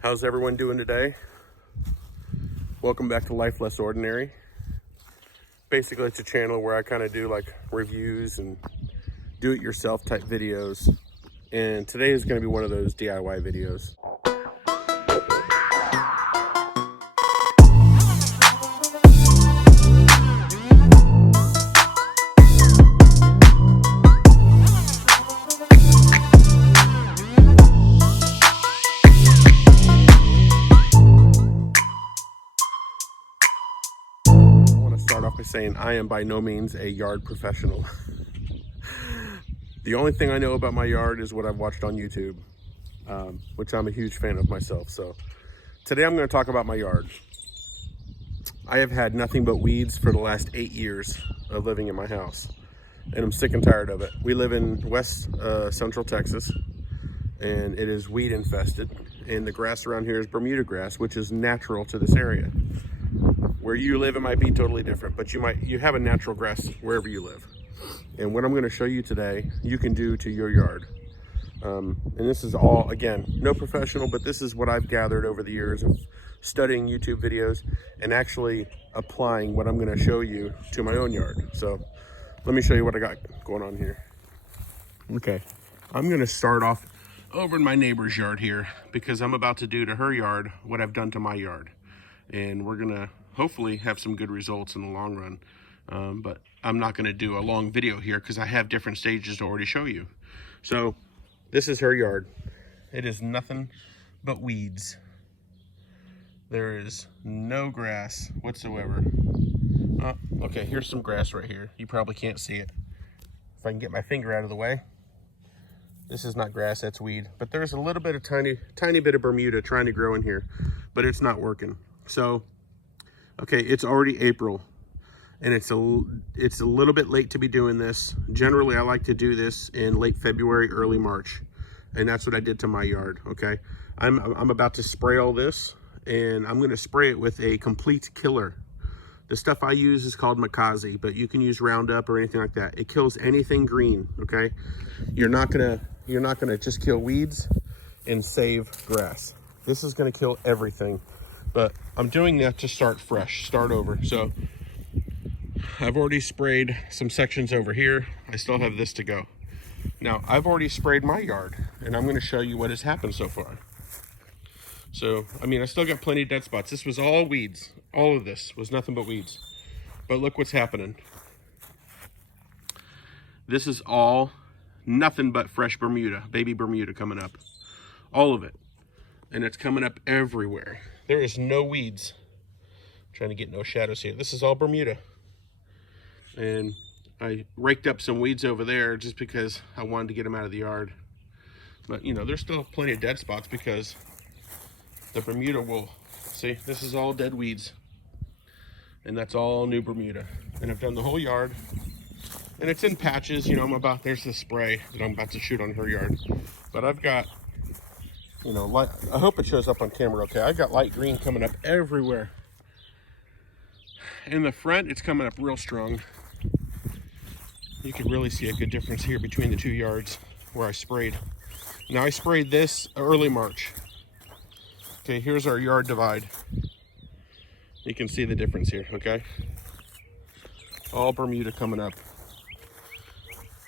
How's everyone doing today? Welcome back to Life Less Ordinary. Basically, it's a channel where I kind of do like reviews and do-it-yourself type videos. And today is going to be one of those DIY videos. Start off by saying I am by no means a yard professional. The only thing I know about my yard is what I've watched on YouTube, which I'm a huge fan of myself. So today I'm going to talk about my yard. I have had nothing but weeds for the last 8 years of living in my house, and I'm sick and tired of it. We live in West Central Texas, and it is weed infested, and the grass around here is Bermuda grass, which is natural to this area. Where you live, it might be totally different, but you have a natural grass wherever you live. And what I'm going to show you today, you can do to your yard. And this is all, again, no professional, but this is what I've gathered over the years of studying YouTube videos and actually applying what I'm going to show you to my own yard. So let me show you what I got going on here. Okay, I'm going to start off over in my neighbor's yard here because I'm about to do to her yard what I've done to my yard. And we're going to hopefully have some good results in the long run. But I'm not going to do a long video here because I have different stages to already show you. So this is her yard. It is nothing but weeds. There is no grass whatsoever. Okay, here's some grass right here. You probably can't see it. If I can get my finger out of the way. This is not grass, that's weed. But there's a little bit of tiny bit of Bermuda trying to grow in here, but it's not working. So, okay, it's already April, and it's a little bit late to be doing this. Generally, I like to do this in late February, early March, and that's what I did to my yard, okay? I'm about to spray all this, and I'm going to spray it with a complete killer. The stuff I use is called Makazi, but you can use Roundup or anything like that. It kills anything green, okay? You're not gonna just kill weeds and save grass. This is gonna kill everything. But I'm doing that to start fresh, start over. So I've already sprayed some sections over here. I still have this to go. Now I've already sprayed my yard, and I'm gonna show you what has happened so far. So, I mean, I still got plenty of dead spots. This was all weeds. All of this was nothing but weeds. But look what's happening. This is all nothing but fresh Bermuda, baby Bermuda coming up. All of it. And it's coming up everywhere. There is no weeds. I'm trying to get no shadows here. This is all Bermuda. And I raked up some weeds over there just because I wanted to get them out of the yard. But, you know, there's still plenty of dead spots because the Bermuda will, see, this is all dead weeds. And that's all new Bermuda. And I've done the whole yard. And it's in patches, you know, there's the spray that I'm about to shoot on her yard. But I've got, you know, light, I hope it shows up on camera okay. I've got light green coming up everywhere. In the front, it's coming up real strong. You can really see a good difference here between the two yards where I sprayed. Now I sprayed this early March. Okay, here's our yard divide. You can see the difference here, okay? All Bermuda coming up.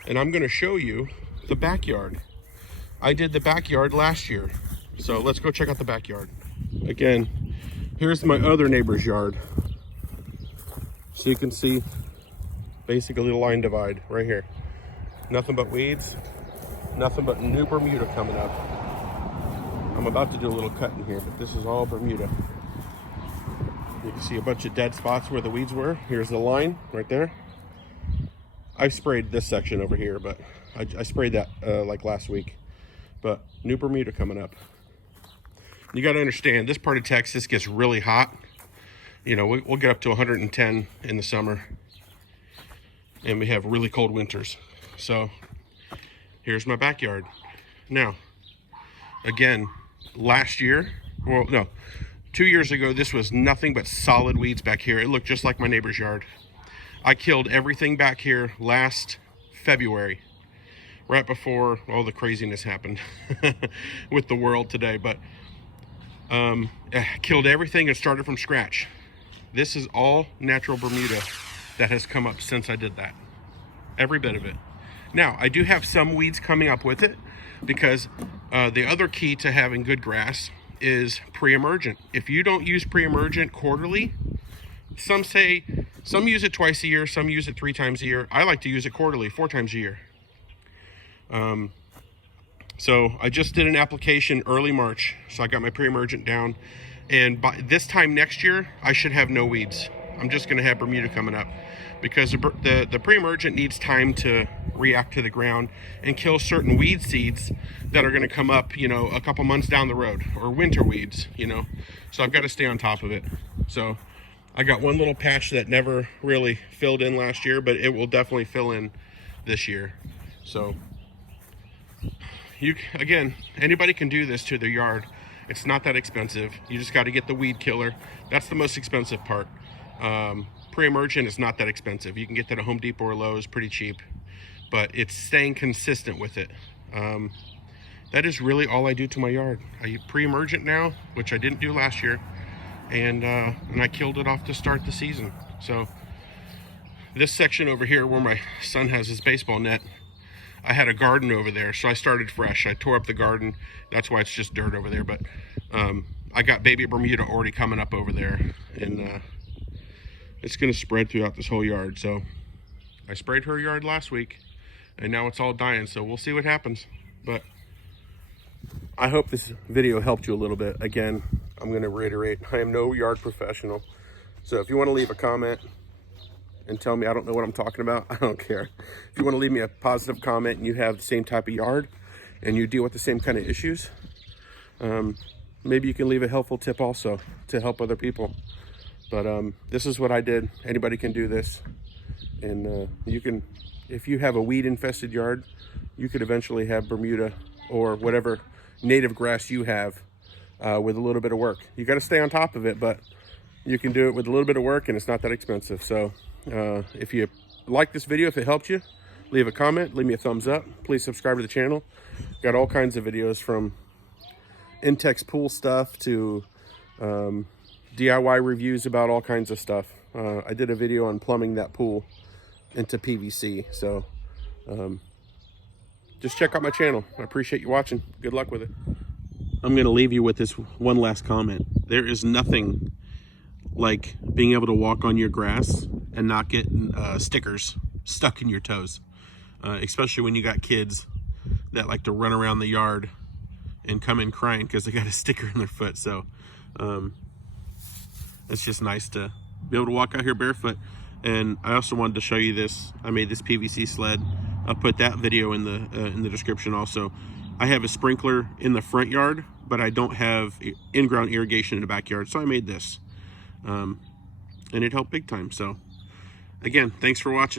And I'm gonna show you the backyard. I did the backyard last year. So let's go check out the backyard. Again, here's my other neighbor's yard. So you can see basically the line divide right here. Nothing but weeds, nothing but new Bermuda coming up. I'm about to do a little cut in here, but this is all Bermuda. You can see a bunch of dead spots where the weeds were. Here's the line right there. I sprayed this section over here, but I sprayed that like last week. But new Bermuda coming up. You got to understand, this part of Texas gets really hot. You know, we'll get up to 110 in the summer. And we have really cold winters. So here's my backyard. Now, again, last year, well, no, 2 years ago, this was nothing but solid weeds back here. It looked just like my neighbor's yard. I killed everything back here last February, right before all the craziness happened with the world today. But Killed everything and started from scratch. This is all natural Bermuda that has come up since I did that. Every bit of it. Now, I do have some weeds coming up with it because the other key to having good grass is pre-emergent. If you don't use pre-emergent quarterly, some use it twice a year, some use it 3 times a year. I like to use it quarterly, 4 times a year. So I just did an application early March, so I got my pre-emergent down, and by this time next year I should have no weeds. I'm just going to have Bermuda coming up because the pre-emergent needs time to react to the ground and kill certain weed seeds that are going to come up, you know, a couple months down the road, or winter weeds, you know. So I've got to stay on top of it. So I got one little patch that never really filled in last year, but it will definitely fill in this year. So again, anybody can do this to their yard. It's not that expensive. You just got to get the weed killer. That's the most expensive part. Pre-emergent is not that expensive. You can get that at Home Depot or Lowe's pretty cheap, but it's staying consistent with it. That is really all I do to my yard. I pre-emergent now, which I didn't do last year, and I killed it off to start the season. So this section over here where my son has his baseball net, I had a garden over there, so I started fresh. I tore up the garden. That's why it's just dirt over there, but I got baby Bermuda already coming up over there, and it's going to spread throughout this whole yard. So I sprayed her yard last week, and now it's all dying, so we'll see what happens. But I hope this video helped you a little bit. Again, I'm going to reiterate, I am no yard professional, so if you want to leave a comment and tell me I don't know what I'm talking about, I don't care. If you want to leave me a positive comment and you have the same type of yard and you deal with the same kind of issues, maybe you can leave a helpful tip also to help other people. But this is what I did. Anybody can do this. And you can, if you have a weed infested yard, you could eventually have Bermuda or whatever native grass you have with a little bit of work. You got to stay on top of it, but you can do it with a little bit of work, and it's not that expensive. So if you like this video, if it helped you, leave a comment, leave me a thumbs up. Please subscribe to the channel. Got all kinds of videos from intex pool stuff to DIY reviews about all kinds of stuff. I did a video on plumbing that pool into PVC. So just check out my channel. I appreciate you watching. Good luck with it. I'm going to leave you with this one last comment. There is nothing like being able to walk on your grass and not get stickers stuck in your toes, especially when you got kids that like to run around the yard and come in crying because they got a sticker in their foot. So it's just nice to be able to walk out here barefoot. And I also wanted to show you this. I made this PVC sled. I'll put that video in the description also. I have a sprinkler in the front yard, but I don't have in-ground irrigation in the backyard, so I made this. And it helped big time. So again, thanks for watching.